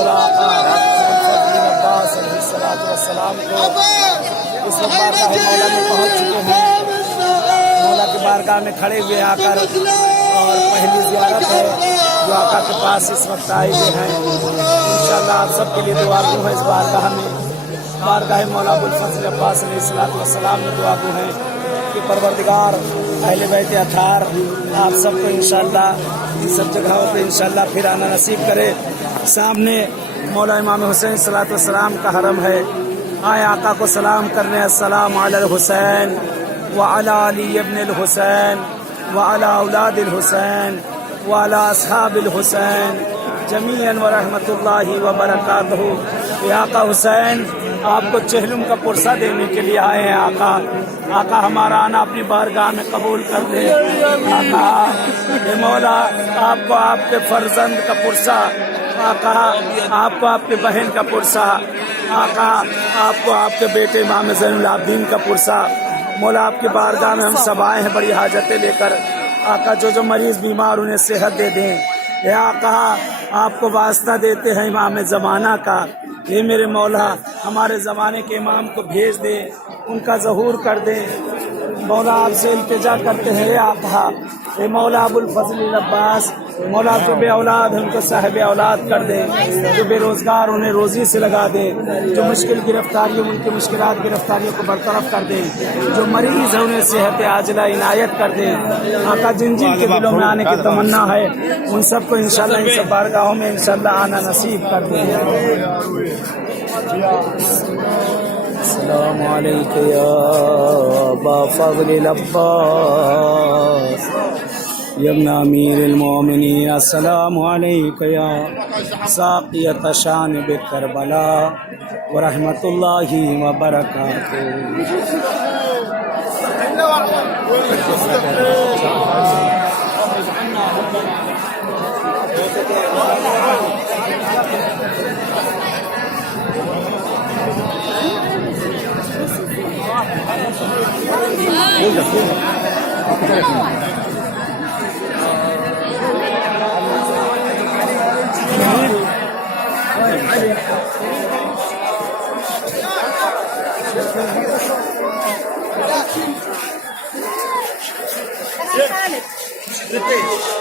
مولا عباس علیہ السلام کو اس وقت بارگاہ مولا میں پہنچ چکے ہیں. مولا کی بارگاہ میں کھڑے ہوئے آ کر اور پہلی زیارت ہے جو آقا کے پاس اس وقت آئے ہوئے ہیں. انشاءاللہ آپ سب کے لیے دعا گو ہے. اس بارگاہ میں بارگاہ مولا ابوالفضل عباس علیہ السلام میں دعا گو ہیں کہ پروردگار اہل بیت اطہار آپ سب کو انشاءاللہ ان سب جگہوں پہ انشاءاللہ پھر آنا نصیب کرے. سامنے مولا امام حسین صلی السلام کا حرم ہے. آئے آقا کو سلام کرنے. السلام علی الحسین وعلی علی ابن الحسین وعلی اولاد الحسین وعلی اصحاب الحسین جمیعاً ورحمۃ اللہ وبرکاتہ. آقا حسین آپ کو چہلم کا پرسہ دینے کے لیے آئے ہیں. آقا ہمارا آنا اپنی بارگاہ میں قبول کر لے. آقا اے مولا آپ کو آپ کے فرزند کا پرسہ، آقا آپ کو آپ کے بہن کا پرسہ، آقا آپ کو آپ کے بیٹے امام زین العابدین کا پرسہ. مولا آپ کی بارگاہ میں ہم سب آئے ہیں بڑی حاجتیں لے کر. آقا جو مریض بیمار انہیں صحت دے دیں. اے آقا آپ کو واسطہ دیتے ہیں امام زمانہ کا. یہ میرے مولا ہمارے زمانے کے امام کو بھیج دے، ان کا ظہور کر دیں. مولا آپ سے التجا کرتے ہیں. اے آقا اے مولا ابوالفضل العباس، مولا جو بے اولاد ان کو صاحب اولاد کر دے، جو بے روزگار انہیں روزی سے لگا دے، جو مشکل گرفتاریوں ان کی مشکلات گرفتاریوں کو برطرف کر دے، جو مریض ہے انہیں صحت عاجلہ عنایت کر دے. آقا جن کے دلوں میں آنے کی تمنا ہے ان سب کو انشاءاللہ ان سب بارگاہوں میں انشاءاللہ آنا نصیب کر دے. السلام علیکم یا ابا فضل العباس یا ابن امیر المومنین. السلام علیکم یا ساقیۃ شانب کربلا ورحمۃ اللہ وبرکاتہ. Let's